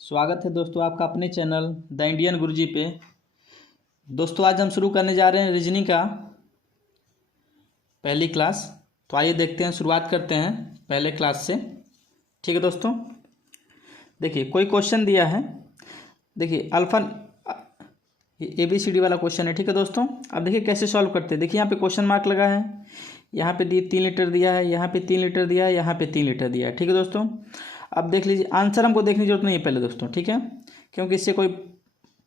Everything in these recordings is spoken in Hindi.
स्वागत है दोस्तों आपका अपने चैनल द इंडियन गुरुजी पे। दोस्तों आज हम शुरू करने जा रहे हैं रीजनिंग का पहली क्लास। तो आइए देखते हैं, शुरुआत करते हैं पहले क्लास से। ठीक है दोस्तों, देखिए कोई क्वेश्चन दिया है। देखिए अल्फा ABCD वाला क्वेश्चन है। ठीक है दोस्तों, अब देखिए कैसे सॉल्व करते हैं। देखिए यहाँ पे क्वेश्चन मार्क लगा है, यहाँ पे 3 लीटर दिया है, यहाँ पे 3 लीटर दिया है, यहाँ पे 3 लीटर दिया है। ठीक है दोस्तों, अब देख लीजिए आंसर हमको देखने की जरूरत नहीं है पहले दोस्तों। ठीक है, क्योंकि इससे कोई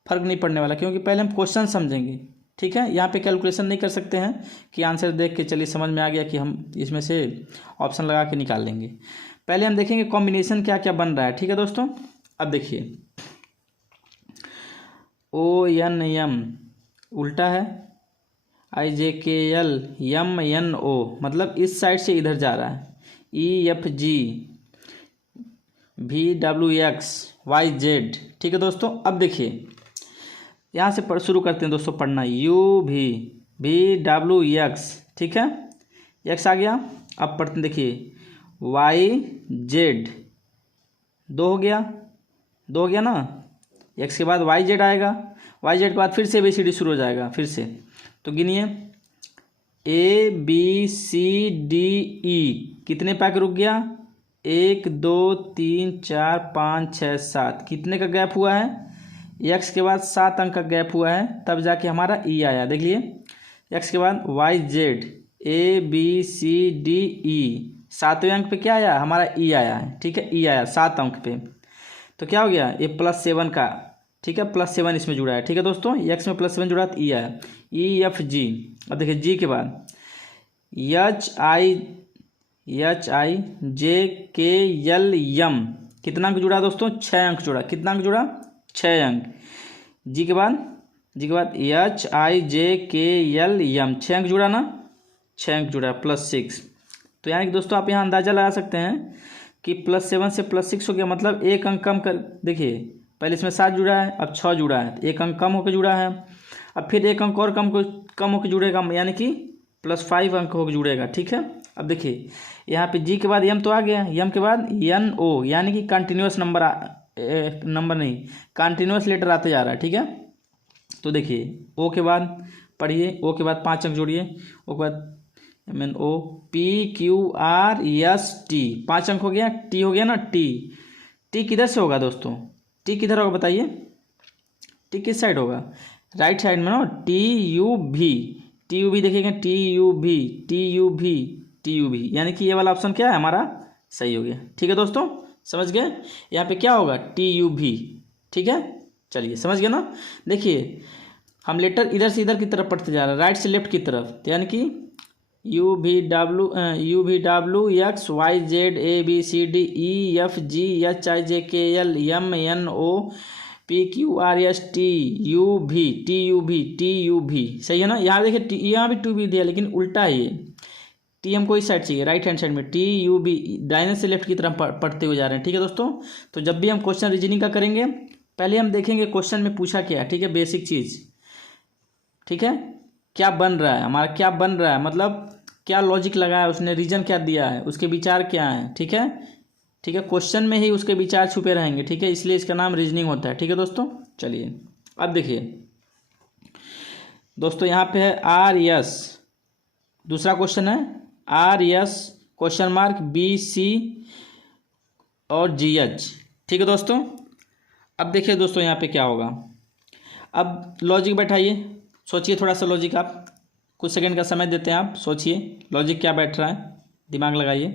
फर्क नहीं पड़ने वाला, क्योंकि पहले हम क्वेश्चन समझेंगे। ठीक है, यहाँ पे कैलकुलेशन नहीं कर सकते हैं कि आंसर देख के चलिए समझ में आ गया कि हम इसमें से ऑप्शन लगा के निकाल लेंगे। पहले हम देखेंगे कॉम्बिनेशन क्या क्या बन रहा है। ठीक है दोस्तों, अब देखिए ONM उल्टा है, IJKL MNO मतलब इस साइड से इधर जा रहा है, EFG VWX YZ। ठीक है दोस्तों, अब देखिए यहाँ से शुरू करते हैं दोस्तों पढ़ना। UV VWX, ठीक है, X आ गया। अब पढ़ते हैं, देखिए YZ 2 हो गया ना। X के बाद YZ आएगा, YZ के बाद फिर से ABCD शुरू हो जाएगा फिर से। तो गिनिए ABCDE कितने पैक रुक गया, 1 2 3 4 5 6 7। कितने का गैप हुआ है, X के बाद 7 अंक का गैप हुआ है, तब जाके हमारा E आया। देख लिए X के बाद YZ ABCDE 7वें अंक पे क्या आया, हमारा E आया है। ठीक है, E आया 7 अंक पे। तो क्या हो गया, ये +7 का, ठीक है, +7 इसमें जुड़ा है। ठीक है दोस्तों, X में +7 जुड़ा तो E आया, EFG। अब देखिए G के बाद HIJKLM कितना अंक जुड़ा दोस्तों, 6 अंक जुड़ा। कितना अंक जुड़ा, 6 अंक। G के बाद HIJKLM 6 अंक जुड़ा ना, 6 अंक जुड़ा +6। तो यानी कि दोस्तों आप यहाँ अंदाज़ा लगा सकते हैं कि +7 से +6 हो गया, मतलब 1 अंक कम कर। देखिए पहले इसमें 7 जुड़ा है, अब 6 जुड़ा है, तो 1 अंक कम होकर जुड़ा है। अब फिर 1 अंक और कम होकर जुड़ेगा, यानी कि +5 अंक होकर जुड़ेगा। ठीक है, अब देखिए यहाँ पे G के बाद M तो आ गया, M के बाद NO यानी कि कंटिन्यूस नंबर नहीं, कंटिन्यूस लेटर आते जा रहा है। ठीक है, तो देखिए O के बाद पढ़िए, O के बाद 5 अंक जोड़िए, O के बाद MNO PQRST 5 अंक हो गया, T हो गया ना, T किधर से होगा दोस्तों, T किधर होगा बताइए, T किस साइड होगा, राइट साइड में ना। TUV देखिएगा, TUV यानी कि ये वाला ऑप्शन क्या है हमारा, सही हो गया। ठीक है दोस्तों, समझ गए, यहाँ पे क्या होगा TUV। ठीक है, चलिए समझ गए ना। देखिए हम लेटर इधर से इधर की तरफ पढ़ते जा रहे हैं, राइट से लेफ्ट की तरफ, तो यानी कि UVWX YZ ABCD EFG HIJKL MNO PQRST TUV सही है ना। यहाँ देखिए यहाँ भी 2B दिया, लेकिन उल्टा है, ये T हमको इस साइड चाहिए, राइट हैंड साइड में। TUV दाहिने से लेफ्ट की तरफ पढ़ते हुए जा रहे हैं। ठीक है दोस्तों, तो जब भी हम क्वेश्चन रीजनिंग का करेंगे, पहले हम देखेंगे क्वेश्चन में पूछा क्या है। ठीक है, बेसिक चीज़। ठीक है, क्या बन रहा है हमारा, क्या बन रहा है, मतलब क्या लॉजिक लगाया उसने, रीजन क्या दिया है, उसके विचार क्या है। ठीक है, क्वेश्चन में ही उसके विचार छुपे रहेंगे। ठीक है, इसलिए इसका नाम रीजनिंग होता है। ठीक है दोस्तों, चलिए अब देखिए दोस्तों यहाँ पे है RS, दूसरा क्वेश्चन है RS क्वेश्चन मार्क BC और GH। ठीक है दोस्तों, अब देखिए दोस्तों यहाँ पे क्या होगा। अब लॉजिक बैठाइए, सोचिए थोड़ा सा लॉजिक, आप कुछ सेकंड का समय देते हैं, आप सोचिए लॉजिक क्या बैठ रहा है, दिमाग लगाइए।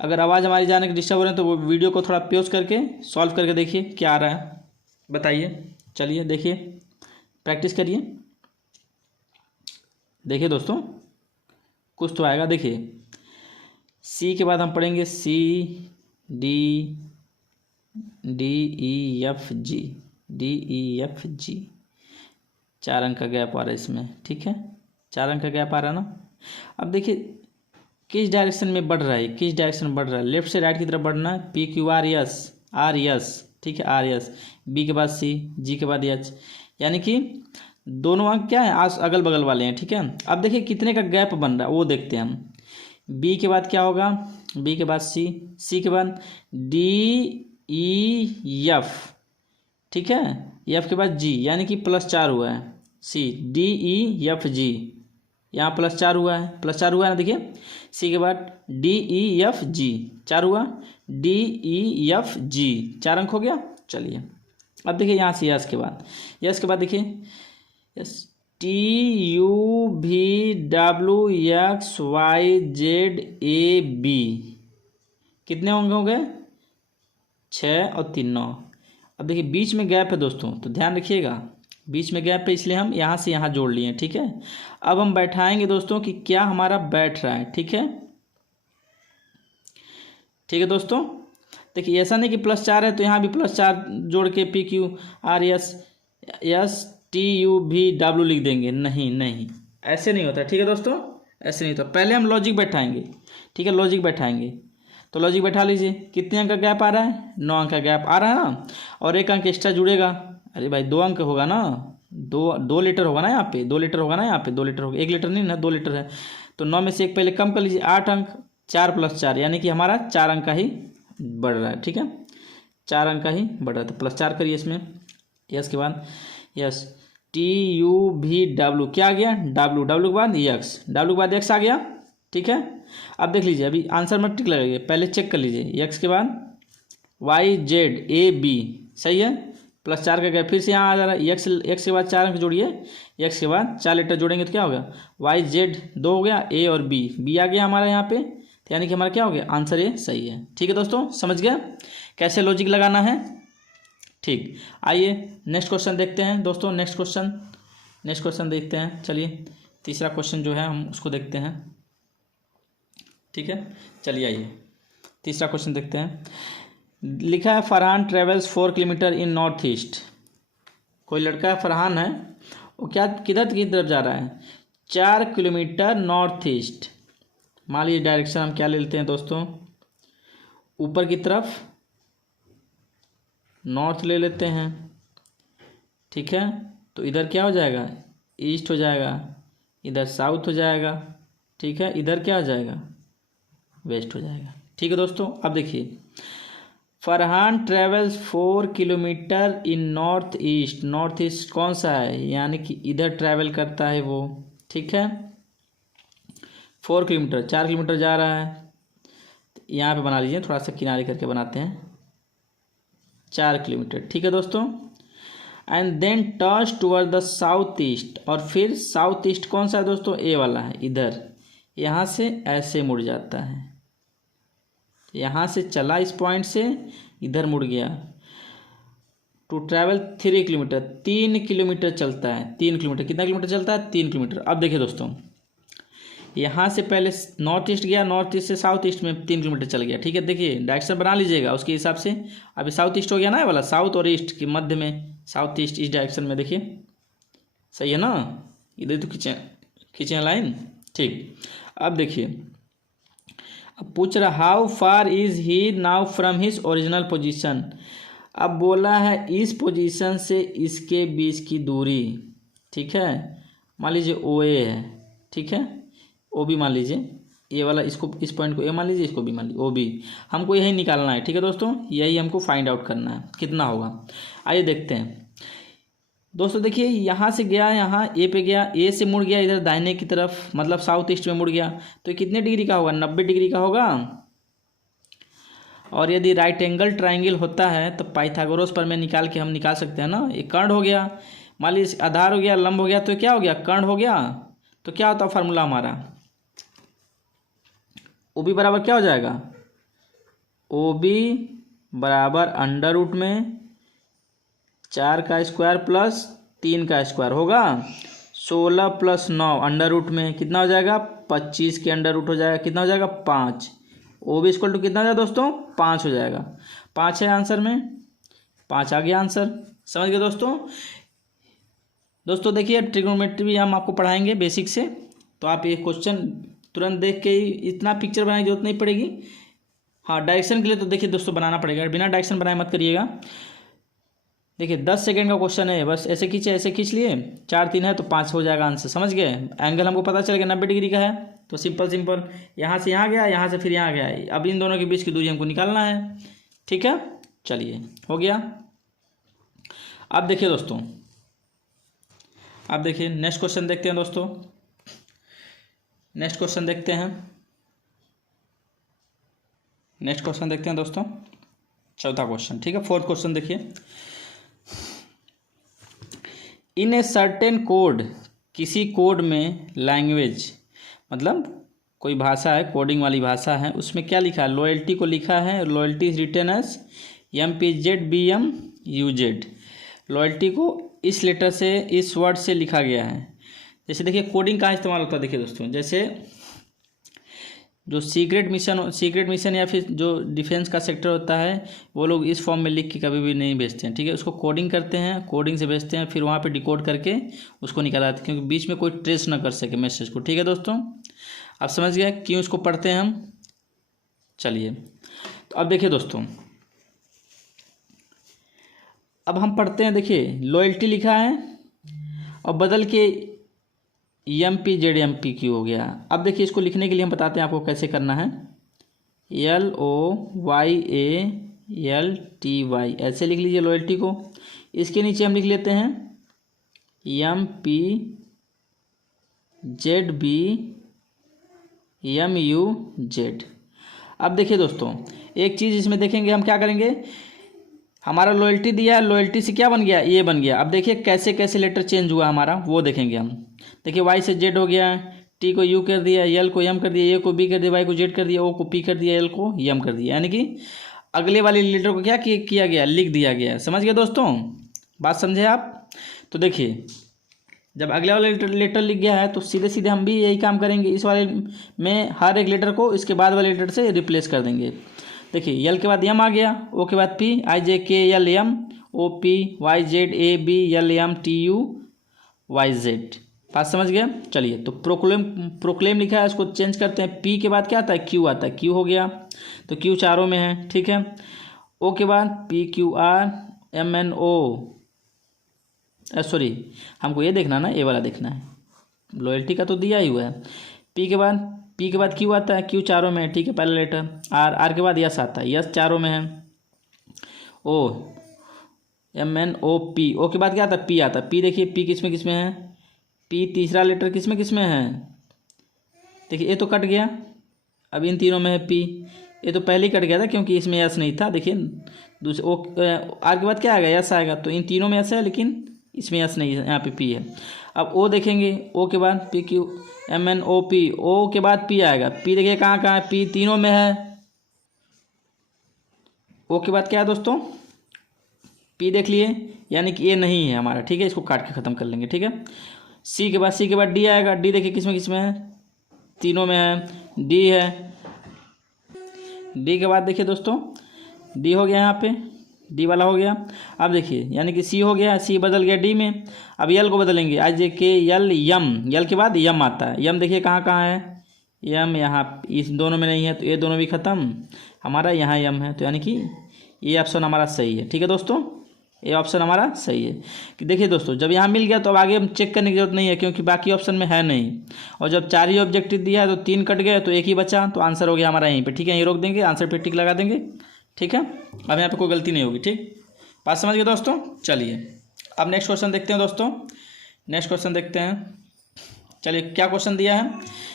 अगर आवाज़ हमारी जाने के डिस्टर्ब हो रहे हैं तो वो वीडियो को थोड़ा पॉज करके सॉल्व करके देखिए क्या आ रहा है, बताइए। चलिए देखिए, प्रैक्टिस करिए, देखिए दोस्तों कुछ तो आएगा। देखिए C के बाद हम पढ़ेंगे DEFG 4 अंक का गैप आ रहा है इसमें। ठीक है, 4 अंक का गैप आ रहा है ना। अब देखिए किस डायरेक्शन में बढ़ रहा है, किस डायरेक्शन में बढ़ रहा है, लेफ्ट से राइट की तरफ बढ़ना है। PQRS RS, ठीक है, RS B के बाद C, G के बाद H, यानी कि दोनों अंक क्या है, अगल बगल वाले हैं। ठीक है, अब देखिए कितने का गैप बन रहा है वो देखते हैं हम। B के बाद क्या होगा, बी के बाद सी, सी के बाद डी ई एफ, ठीक है, एफ के बाद जी, यानी कि +4 हुआ है। सी DEFG, यहाँ +4 हुआ है, +4 हुआ है ना, देखिए। सी के बाद DEFG 4 हुआ, DEFG 4 अंक हो गया। चलिए अब देखिए यहाँ से यस के बाद, यस के बाद देखिए यस TUVWXYZAB कितने अंक हो गए? 6 और 3 9। अब देखिए बीच में गैप है दोस्तों, तो ध्यान रखिएगा, बीच में गैप है, इसलिए हम यहाँ से यहाँ जोड़ लिए, ठीक है। अब हम बैठाएंगे दोस्तों कि क्या हमारा बैठ रहा है, ठीक है, ठीक है दोस्तों। देखिए ऐसा नहीं कि +4 है तो यहाँ भी +4 जोड़ के PQRSTUVW लिख देंगे, नहीं नहीं, ऐसे नहीं होता, ठीक है दोस्तों, ऐसे नहीं होता। पहले हम लॉजिक बैठाएंगे, ठीक है, लॉजिक बैठाएंगे। तो लॉजिक बैठा लीजिए, कितने अंक का गैप आ रहा है? 9 अंक का गैप आ रहा है ना, और 1 अंक एक्स्ट्रा जुड़ेगा। अरे भाई 2 अंक होगा ना, 2 लीटर होगा ना यहाँ पे, 2 लीटर होगा ना यहाँ पे, 2 लीटर होगा, 1 लीटर नहीं ना, 2 लीटर है। तो 9 में से 1 पहले कम कर लीजिए, 8 अंक, 4 + 4 यानी कि हमारा 4 अंक का ही बढ़ रहा है, ठीक है, 4 अंक का ही बढ़ रहा है। तो +4 करिए इसमें, यस के बाद यस TUVW क्या आ गया? W, W के बाद X, W के बाद X आ गया, ठीक है। अब देख लीजिए, अभी आंसर में टिक लगेगा, पहले चेक कर लीजिए, X के बाद YZAB सही है, +4 का गया, फिर से यहाँ आ जा रहा है, X के बाद 4 अंक जोड़िए, X के बाद 4 लीटर जोड़ेंगे तो क्या होगा? YZ 2 हो गया, A और B आ गया हमारा यहाँ पे, तो यानी कि हमारा क्या हो गया? आंसर ये सही है, ठीक है दोस्तों, समझ गया कैसे लॉजिक लगाना है, ठीक। आइए नेक्स्ट क्वेश्चन देखते हैं दोस्तों, नेक्स्ट क्वेश्चन देखते हैं। चलिए तीसरा क्वेश्चन जो है हम उसको देखते हैं, ठीक है। चलिए आइए तीसरा क्वेश्चन देखते हैं। लिखा है फरहान ट्रेवल्स 4 किलोमीटर इन नॉर्थ ईस्ट। कोई लड़का है, फरहान है, वो क्या किधर की तरफ जा रहा है? 4 किलोमीटर नॉर्थ ईस्ट। मान लीजिए डायरेक्शन हम क्या ले लेते हैं दोस्तों, ऊपर की तरफ नॉर्थ ले लेते हैं, ठीक है। तो इधर क्या हो जाएगा? ईस्ट हो जाएगा, इधर साउथ हो जाएगा, ठीक है, इधर क्या हो जाएगा? वेस्ट हो जाएगा, ठीक है दोस्तों। अब देखिए फरहान ट्रेवल्स 4 किलोमीटर इन नॉर्थ ईस्ट, नॉर्थ ईस्ट कौन सा है? यानी कि इधर ट्रैवल करता है वो, ठीक है। 4 किलोमीटर, 4 किलोमीटर जा रहा है, यहाँ पे बना लीजिए, थोड़ा सा किनारे करके बनाते हैं, 4 किलोमीटर, ठीक है दोस्तों। And then turns toward the south east, और फिर साउथ ईस्ट कौन सा है दोस्तों? ए वाला है, इधर, यहाँ से ऐसे मुड़ जाता है, यहाँ से चला इस पॉइंट से, इधर मुड़ गया। टू ट्रैवल 3 किलोमीटर, 3 किलोमीटर चलता है, 3 किलोमीटर, कितना किलोमीटर चलता है? 3 किलोमीटर। अब देखिए दोस्तों, यहाँ से पहले नॉर्थ ईस्ट गया, नॉर्थ ईस्ट से साउथ ईस्ट में 3 किलोमीटर चल गया, ठीक है। देखिए डायरेक्शन बना लीजिएगा उसके हिसाब से। अभी साउथ ईस्ट हो गया ना, ये वाला साउथ और ईस्ट के मध्य में, साउथ ईस्ट इस डायरेक्शन में, देखिए सही है ना, इधर तो खींचे लाइन, ठीक। अब देखिए, अब पूछ रहा how far is he now from his original position. अब बोला है इस पोजीशन से इसके बीच की दूरी, ठीक है। मान लीजिए OA है, ठीक है, OB मान लीजिए, ये वाला इसको, इस पॉइंट को A मान लीजिए, इसको B मान लीजिए, OB हमको यही निकालना है, ठीक है दोस्तों, यही हमको फाइंड आउट करना है कितना होगा। आइए देखते हैं दोस्तों। देखिए यहाँ से गया, यहाँ A पे गया, A से मुड़ गया इधर दाहिने की तरफ, मतलब साउथ ईस्ट में मुड़ गया, तो ये कितने डिग्री का होगा? 90 डिग्री का होगा। और यदि राइट एंगल ट्राइंगल होता है तो पाइथागोरस पर में निकाल के हम निकाल सकते हैं ना। ये कर्ण हो गया, मान लीजिए आधार हो गया, लंब हो गया, तो क्या हो गया? कर्ण हो गया। तो क्या होता है फार्मूला हमारा? OB बराबर क्या हो जाएगा? OB बराबर √ में 4 का स्क्वायर प्लस 3 का स्क्वायर होगा, 16 + 9 √ में कितना हो जाएगा? 25 के √ हो जाएगा, कितना हो जाएगा? 5। OB = कितना हो जाएगा दोस्तों? 5 हो जाएगा। 5 है आंसर में, 5 आ गया आंसर, समझ गए दोस्तों। दोस्तों देखिए ट्रिग्नोमेट्री भी हम आपको पढ़ाएंगे बेसिक से, तो आप ये क्वेश्चन तुरंत देख के ही इतना पिक्चर बनाने की जरूरत नहीं पड़ेगी। हाँ डायरेक्शन के लिए तो देखिए दोस्तों बनाना पड़ेगा, बिना डायरेक्शन बनाए मत करिएगा। देखिए 10 सेकंड का क्वेश्चन है, बस ऐसे खींचे, ऐसे खींच लिए, 4 3 है तो 5 हो जाएगा आंसर, समझ गए। एंगल हमको पता चल गया 90 डिग्री का है, तो सिंपल यहाँ से यहाँ गया, यहाँ से फिर यहाँ गया, अब इन दोनों के बीच की दूरी हमको निकालना है, ठीक है। चलिए हो गया। अब देखिए दोस्तों, अब देखिए नेक्स्ट क्वेश्चन देखते हैं दोस्तों। नेक्स्ट क्वेश्चन देखते हैं, नेक्स्ट क्वेश्चन देखते हैं दोस्तों, चौथा क्वेश्चन, ठीक है। फोर्थ क्वेश्चन देखिए, इन ए सर्टेन कोड, किसी कोड में लैंग्वेज मतलब कोई भाषा है, कोडिंग वाली भाषा है, उसमें क्या लिखा है, लॉयल्टी को लिखा है, loyalty is written as MPZBMUZ। Loyalty को इस लेटर से, इस वर्ड से लिखा गया है। जैसे देखिए कोडिंग कहाँ इस्तेमाल होता है, देखिए दोस्तों, जैसे जो सीक्रेट मिशन या फिर जो डिफेंस का सेक्टर होता है, वो लोग इस फॉर्म में लिख के कभी भी नहीं भेजते हैं, ठीक है। उसको कोडिंग करते हैं, कोडिंग से भेजते हैं, फिर वहाँ पे डिकोड करके उसको निकालते हैं, क्योंकि बीच में कोई ट्रेस ना कर सके मैसेज को, ठीक है दोस्तों। आप समझ गए क्यों इसको पढ़ते हैं हम। चलिए तो अब देखिए दोस्तों, अब हम पढ़ते हैं। देखिए लॉयल्टी लिखा है और बदल के MPZMPQ हो गया। अब देखिए इसको लिखने के लिए हम बताते हैं आपको कैसे करना है। LOYALTY ऐसे लिख लीजिए लॉयल्टी को। इसके नीचे हम लिख लेते हैं MPZBMUZ। अब देखिए दोस्तों, एक चीज़ इसमें देखेंगे हम, क्या करेंगे, हमारा लॉयल्टी दिया है, लॉयल्टी से क्या बन गया, ये बन गया। अब देखिए कैसे कैसे लेटर चेंज हुआ हमारा, वो देखेंगे हम। देखिए Y से Z हो गया, T को U कर दिया, L को M कर दिया, A को B कर दिया, Y को Z कर दिया, O को P कर दिया, L को M कर दिया। यानी कि अगले वाले लेटर को क्या किया गया, लिख दिया गया। समझ गए दोस्तों, बात समझे आप। तो देखिए जब अगले वाले लेटर लिख गया है तो सीधे सीधे हम भी यही काम करेंगे, इस वाले में हर एक लेटर को इसके बाद वाले लेटर से रिप्लेस कर देंगे। देखिए L के बाद M आ गया, O के बाद P, IJKLM OP YZABLM TUYZ। बात समझ गया। चलिए तो प्रोक्लेम लिखा है, इसको चेंज करते हैं। P के बाद क्या आता है, Q आता है, Q हो गया, तो Q चारों में है, ठीक है। O के बाद PQRMNO, सॉरी हमको ये देखना ना, ये वाला देखना है, लॉयल्टी का तो दिया ही हुआ है। P के बाद Q आता है, Q चारों में है, ठीक है, पहला लेटर। R के बाद यस आता है, यस चारों में है। O MNOP, O के बाद क्या आता है, P आता है। P देखिए P किस में है, P तीसरा लेटर किस में है। देखिए ये तो कट गया, अब इन तीनों में है P। ये तो पहले ही कट गया था क्योंकि इसमें यस नहीं था। देखिए दूसरे R के बाद क्या आएगा, यस आएगा, तो इन तीनों में यस है लेकिन इसमें यस नहीं है, यहाँ पे P है। अब O देखेंगे, O के बाद PQMNOP, O के बाद P आएगा। P देखिए कहाँ है, P तीनों में है। O के बाद क्या है दोस्तों, P देख लिए, यानी कि ये नहीं है हमारा, ठीक है, इसको काट के ख़त्म कर लेंगे, ठीक है। C के बाद D आएगा। D देखिए किस में है, तीनों में है, D है। D के बाद देखिए दोस्तों, D हो गया, यहाँ पे D वाला हो गया। अब देखिए यानी कि C हो गया, C बदल गया D में। अब L को बदलेंगे, IJKLM, L के बाद M आता है। M देखिए कहाँ है, M यहाँ, इस दोनों में नहीं है, तो ये दोनों भी ख़त्म, हमारा यहाँ M है, तो यानी कि ये ऑप्शन हमारा सही है, ठीक है दोस्तों, ये ऑप्शन हमारा सही है। कि देखिए दोस्तों जब यहाँ मिल गया तो अब आगे हम चेक करने की जरूरत नहीं है, क्योंकि बाकी ऑप्शन में है नहीं। और जब 4 ही ऑब्जेक्टिव दिया है तो 3 कट गए, तो एक ही बचा, तो आंसर हो गया हमारा यहीं पे, ठीक है। यहीं रोक देंगे, आंसर पे टिक लगा देंगे, ठीक है। अब यहाँ पे कोई गलती नहीं होगी, ठीक, बात समझ गए दोस्तों। चलिए अब नेक्स्ट क्वेश्चन देखते हैं दोस्तों, नेक्स्ट क्वेश्चन देखते हैं। चलिए क्या क्वेश्चन दिया है,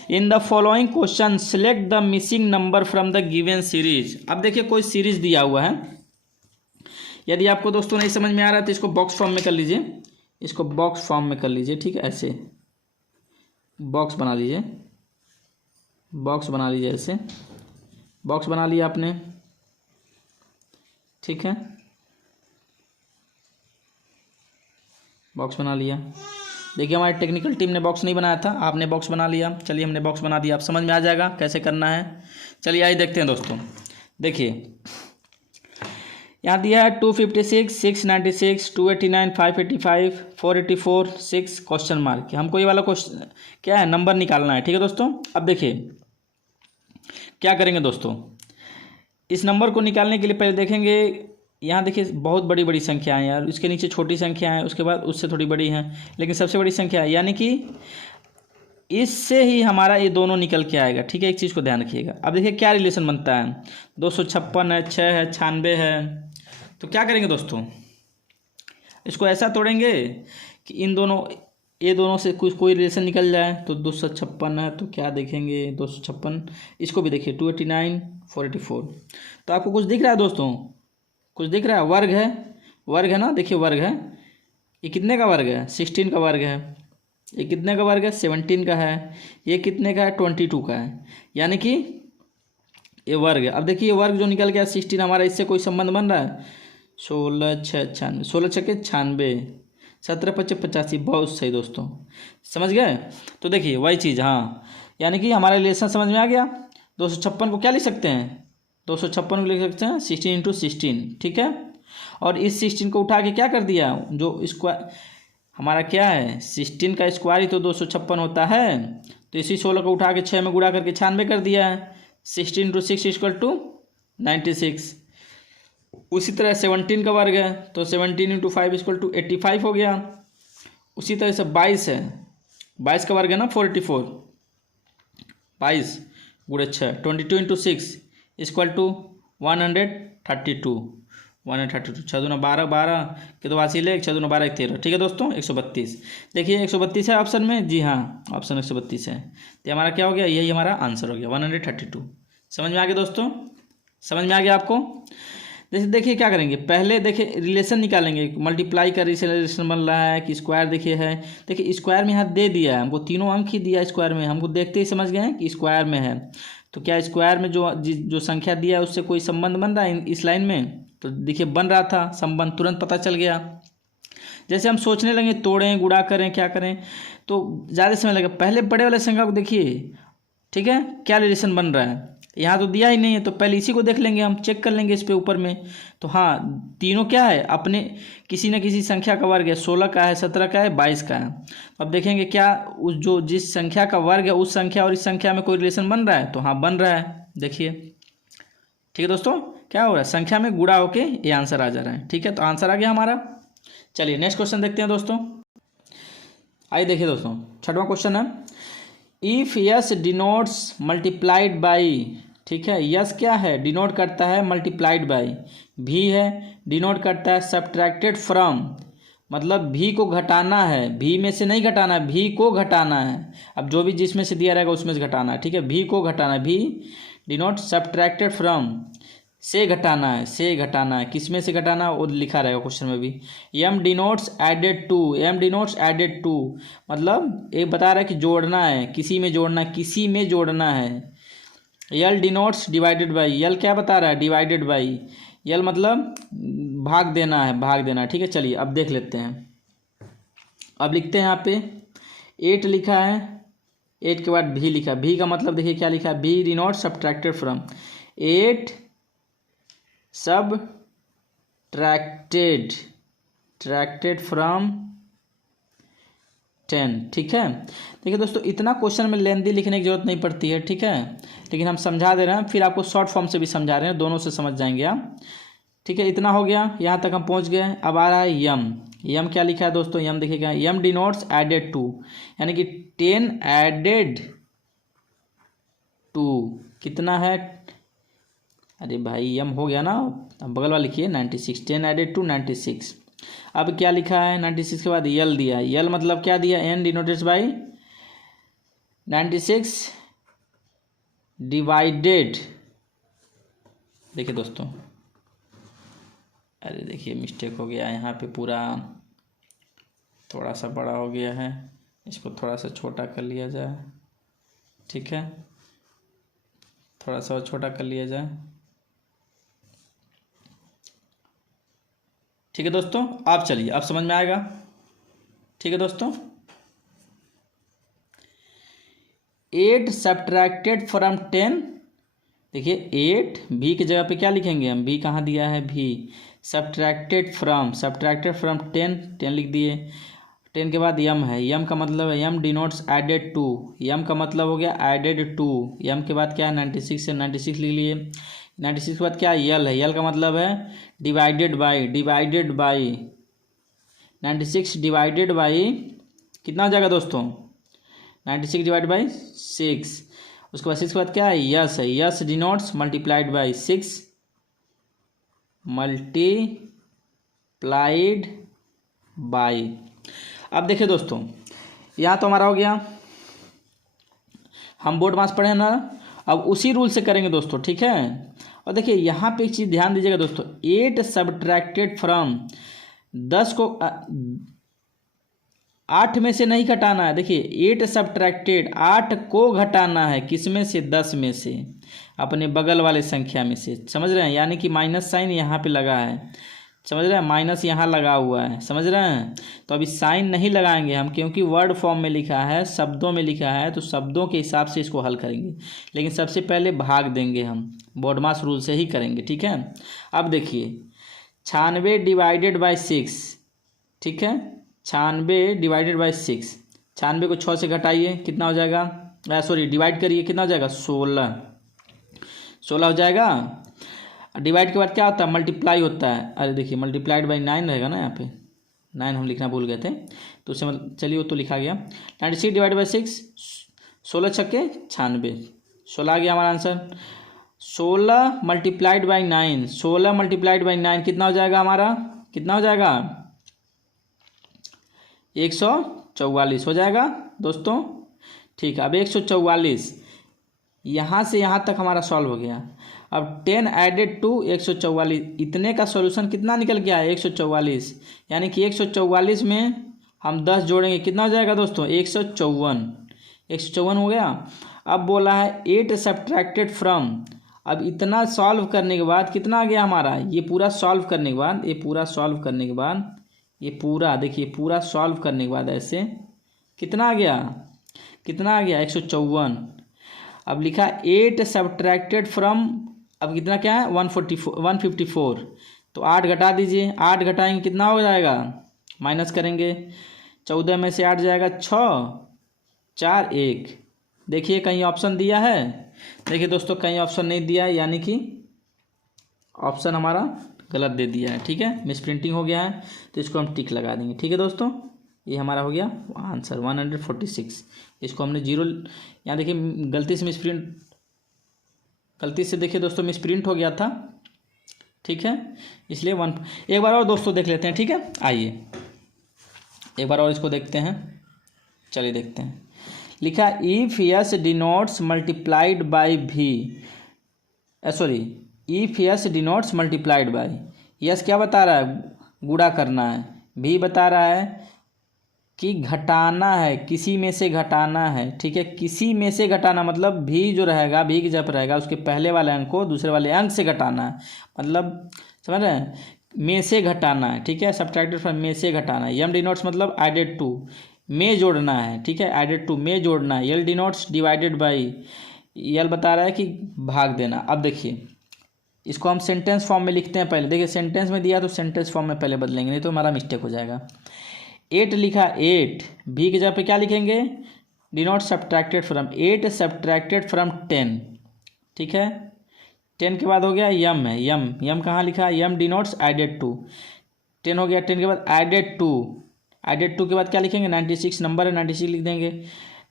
in the following question select the missing number from the given series. अब देखिए कोई सीरीज दिया हुआ है, यदि आपको दोस्तों नहीं समझ में आ रहा है तो इसको बॉक्स फॉर्म में कर लीजिए, इसको बॉक्स फॉर्म में कर लीजिए, ठीक है। ऐसे बॉक्स बना लीजिए, बॉक्स बना लीजिए, ऐसे बॉक्स बना लिया आपने, ठीक है, बॉक्स बना लिया। देखिए हमारी टेक्निकल टीम ने बॉक्स नहीं बनाया था, आपने बॉक्स बना लिया। चलिए हमने बॉक्स बना दिया, अब समझ में आ जाएगा कैसे करना है। चलिए आइए देखते हैं दोस्तों। देखिए यहाँ दिया है 256, 696, 289, 585, 484, 6 क्वेश्चन मार्क। हमको ये वाला क्वेश्चन क्या है, नंबर निकालना है, ठीक है दोस्तों। अब देखिए क्या करेंगे दोस्तों, इस नंबर को निकालने के लिए पहले देखेंगे, यहाँ देखिए बहुत बड़ी बड़ी संख्या है यार, इसके नीचे छोटी संख्या है, उसके बाद उससे थोड़ी बड़ी है, लेकिन सबसे बड़ी संख्या है, यानी कि इससे ही हमारा ये दोनों निकल के आएगा, ठीक है। एक चीज़ को ध्यान रखिएगा। अब देखिए क्या रिलेशन बनता है, 256 है, 6 है, 96 है, तो क्या करेंगे दोस्तों, इसको ऐसा तोड़ेंगे कि इन दोनों, ये दोनों से कुछ कोई रिलेशन निकल जाए। तो 256 है, तो क्या देखेंगे 256, इसको भी देखिए 289, 484। तो आपको कुछ दिख रहा है दोस्तों, कुछ दिख रहा है, वर्ग है ना, देखिए वर्ग है। ये कितने का वर्ग है, 16 का वर्ग है। ये कितने का वर्ग है, 17 का है। ये कितने का है, 22 का है, यानी कि ये वर्ग है। अब देखिए ये वर्ग जो निकल गया 16, हमारा इससे कोई संबंध बन रहा है, 16 6 96, 16 6 96, 17 5 85, बहुत सही दोस्तों, समझ गए। तो देखिए वही चीज़, हाँ, यानी कि हमारा रिलेशन समझ में आ गया। 256 को क्या लिख सकते हैं, 256 को लिख सकते हैं 16 × 16, ठीक है। और इस 16 को उठा के क्या कर दिया, जो स्क्वायर हमारा क्या है, 16 का स्क्वायर ही तो 256 होता है। तो इसी 16 को उठा के 6 में गुणा करके 96 कर दिया है। 16 × 6 = 96। उसी तरह 17 का वर्ग है, तो 17 × 5 = 85 हो गया। उसी तरह से 22 है, 22 का वर्ग है ना 44, 22 × 6, 22 × 6 = 132, 132, 6 दूना 12, 12 के 2 हासिल है, 6 दूना 12 13, ठीक है दोस्तों, 132। देखिए 132 है ऑप्शन में, जी हाँ ऑप्शन 132 है। तो हमारा क्या हो गया, यही हमारा आंसर हो गया, 132। समझ में आ गया दोस्तों, समझ में आ गया आपको। जैसे देखिए क्या करेंगे, पहले देखिए रिलेशन निकालेंगे, मल्टीप्लाई का रिलेशन बन रहा है कि स्क्वायर देखिए है। देखिए स्क्वायर में यहाँ दे दिया है हमको, तीनों अंक ही दिया स्क्वायर में, हमको देखते ही समझ गए हैं कि स्क्वायर में है। तो क्या स्क्वायर में जो संख्या दिया है उससे कोई संबंध बन रहा है इस लाइन में, तो देखिए बन रहा था संबंध, तुरंत पता चल गया। जैसे हम सोचने लगे तोड़ें गुणा करें क्या करें, तो ज़्यादा समय लगेगा। पहले बड़े वाले संख्या को देखिए, ठीक है, क्या रिलेशन बन रहा है, यहाँ तो दिया ही नहीं है, तो पहले इसी को देख लेंगे, हम चेक कर लेंगे इस पे ऊपर में। तो हाँ तीनों क्या है, अपने किसी न किसी संख्या का वर्ग है, 16 का है, 17 का है, 22 का है। अब देखेंगे क्या उस जो जिस संख्या का वर्ग है उस संख्या और इस संख्या में कोई रिलेशन बन रहा है, तो हाँ बन रहा है, देखिए, ठीक है दोस्तों। क्या हो रहा है, संख्या में गुणा होके ये आंसर आ जा रहा है, ठीक है। तो आंसर आ गया हमारा। चलिए नेक्स्ट क्वेश्चन देखते हैं दोस्तों। आइए देखिए दोस्तों, 6वां क्वेश्चन है, if yes denotes multiplied by, ठीक है, यस क्या है, डिनोट करता है मल्टीप्लाइड बाई, भी है डिनोट करता है सब्ट्रैक्टेड फ्रॉम, मतलब भी को घटाना है, भी में से नहीं घटाना है, भी को घटाना है। अब जो भी जिसमें से दिया रहेगा उसमें से घटाना है, ठीक है, भी को घटाना है, भी डिनोट सब्ट्रैक्टेड फ्रॉम, से घटाना है, से घटाना है, किस में से घटाना है वो लिखा रहेगा क्वेश्चन में भी। M denotes added to, M denotes added to, मतलब एक बता रहा है कि जोड़ना है, किसी में जोड़ना है, किसी में जोड़ना है। यल डिनोट्स डिवाइडेड बाई, यल क्या बता रहा है, डिवाइडेड बाई, यल मतलब भाग देना है, भाग देना है, ठीक है। चलिए अब देख लेते हैं, अब लिखते हैं यहाँ पे 8 लिखा है, 8 के बाद भी लिखा, भी का मतलब देखिए क्या लिखा है, भी डिनोट्स सब्ट्रैक्टेड फ्रॉम, 8 ट्रैक्टेड फ्रॉम 10, ठीक है। देखिए दोस्तों इतना क्वेश्चन में लेंदी लिखने की जरूरत नहीं पड़ती है, ठीक है, लेकिन हम समझा दे रहे हैं, फिर आपको शॉर्ट फॉर्म से भी समझा रहे हैं, दोनों से समझ जाएंगे आप, ठीक है। इतना हो गया, यहाँ तक हम पहुँच गए। अब आ रहा है यम, यम क्या लिखा है दोस्तों, यम देखिएगा, यम डिनोट्स एडेड टू, यानी कि 10 एडेड टू, कितना है, अरे भाई यम हो गया ना, अब बगल वाला लिखिए 96, 10 एडेड टू 96। अब क्या लिखा है, 96 के बाद यल दिया, यल मतलब क्या दिया, एन डिनोटेड बाई 96 डिवाइडेड, देखिए दोस्तों, अरे देखिए मिस्टेक हो गया यहाँ पे, पूरा थोड़ा सा बड़ा हो गया है, इसको थोड़ा सा छोटा कर लिया जाए, ठीक है, थोड़ा सा छोटा कर लिया जाए, ठीक है दोस्तों। आप चलिए अब समझ में आएगा, ठीक है दोस्तों। 8 सब्ट्रैक्टेड फ्रॉम 10, देखिए 8 भी की जगह पे क्या लिखेंगे हम, भी कहाँ दिया है, भी सब्ट्रैक्टेड फ्रॉम 10, 10 लिख दिए, 10 के बाद यम है, यम का मतलब है यम डिनोट्स एडेड टू, यम का मतलब हो गया एडेड टू, यम के बाद क्या है 96 से 96 लिख लिए, 96 के बाद क्या है, यल है, यल का मतलब है डिवाइडेड बाई, 96 डिवाइडेड बाई कितना हो जाएगा दोस्तों, 96 डिवाइडेड बाई 6, उसके बाद 6 के बाद क्या है, यस है, yes denotes multiplied by 6 multiplied by. अब देखिए दोस्तों, यहाँ तो हमारा हो गया, हम बोर्ड मास पढ़े ना, अब उसी रूल से करेंगे दोस्तों, ठीक है। और देखिए यहाँ पे एक चीज़ ध्यान दीजिएगा दोस्तों, 8 सब्ट्रैक्टेड फ्रॉम 10 को 8 में से नहीं घटाना है। देखिए 8 सब्ट्रैक्टेड, 8 को घटाना है किस में से, 10 में से, अपने बगल वाले संख्या में से, समझ रहे हैं। यानी कि माइनस साइन यहाँ पे लगा है, समझ रहे हैं, माइनस यहाँ लगा हुआ है, समझ रहे हैं। तो अभी साइन नहीं लगाएंगे हम, क्योंकि वर्ड फॉर्म में लिखा है, शब्दों में लिखा है, तो शब्दों के हिसाब से इसको हल करेंगे। लेकिन सबसे पहले भाग देंगे हम, बोर्ड मास रूल से ही करेंगे, ठीक है। अब देखिए 96 डिवाइडेड बाई 6, ठीक है, 96 डिवाइडेड बाई 6, 96 को 6 से घटाइए, कितना हो जाएगा, सॉरी डिवाइड करिए, कितना हो जाएगा, 16 हो जाएगा। डिवाइड के बाद क्या होता है, मल्टीप्लाई होता है। अरे देखिए मल्टीप्लाइड बाई 9 रहेगा ना, यहाँ पे 9 हम लिखना भूल गए थे, तो उससे चलिए वो तो लिखा गया। 96 डिवाइड बाई 6, 16 छक्के 96, 16 आ गया हमारा answer. 16 multiplied by 9, 16 multiplied by 9 कितना हो जाएगा हमारा, कितना हो जाएगा, 144 हो जाएगा दोस्तों, ठीक है। अब 144 यहाँ से यहाँ तक हमारा सॉल्व हो गया। अब 10 एडेड टू 144, इतने का सॉल्यूशन कितना निकल गया है, 144। यानी कि 144 में हम 10 जोड़ेंगे, कितना हो जाएगा दोस्तों, 154 हो गया। अब बोला है 8 सब्ट्रैक्टेड फ्रॉम, अब इतना सॉल्व करने के बाद कितना आ गया हमारा, ये पूरा सॉल्व करने के बाद, ये पूरा सॉल्व करने के बाद, ये पूरा देखिए पूरा सॉल्व करने के बाद ऐसे कितना आ गया, कितना आ गया, 154। अब लिखा 8 सब्ट्रैक्टेड फ्रॉम, अब कितना क्या है, 154, तो 8 घटा दीजिए, 8 घटाएंगे कितना हो जाएगा, माइनस करेंगे, 14 में से 8 जाएगा 6, 4, 1। देखिए कहीं ऑप्शन दिया है, देखिए दोस्तों कहीं ऑप्शन नहीं दिया है, यानी कि ऑप्शन हमारा गलत दे दिया है, ठीक है, मिस प्रिंटिंग हो गया है, तो इसको हम टिक लगा देंगे, ठीक है दोस्तों। ये हमारा हो गया आंसर 146। इसको हमने 0, यहाँ देखिए गलती से देखिए दोस्तों मिसप्रिंट हो गया था, ठीक है, इसलिए 1। एक बार और दोस्तों देख लेते हैं, ठीक है, आइए एक बार और इसको देखते हैं, चलिए देखते हैं। लिखा if yes denotes multiplied by भी, sorry if yes denotes multiplied by, yes क्या बता रहा है, गुणा करना है, भी बता रहा है कि घटाना है, किसी में से घटाना है, ठीक है, किसी में से घटाना मतलब भी जो रहेगा, भी की जब रहेगा उसके पहले वाले अंक को दूसरे वाले अंक से घटाना है, मतलब समझ रहे हैं, में से घटाना है, ठीक है, सब्ट्रैक्टेड फ्रॉम में से घटाना है। एम डिनोट्स मतलब एडेड टू, में जोड़ना है, ठीक है, एडेड टू में जोड़ना है। L denotes divided by, L बता रहा है कि भाग देना। अब देखिए इसको हम सेंटेंस फॉर्म में लिखते हैं पहले, देखिए सेंटेंस में दिया तो सेंटेंस फॉर्म में पहले बदलेंगे, नहीं तो हमारा मिस्टेक हो जाएगा। 8 लिखा, 8 भी की जगह पे क्या लिखेंगे, denote subtracted from, 8 subtracted from 10, ठीक है, 10 के बाद हो गया यम है, यम कहाँ लिखा, यम डिनोट्स एडेड टू, 10 हो गया, 10 के बाद एडेड टू के बाद क्या लिखेंगे, 96 नंबर है, 96 लिख देंगे।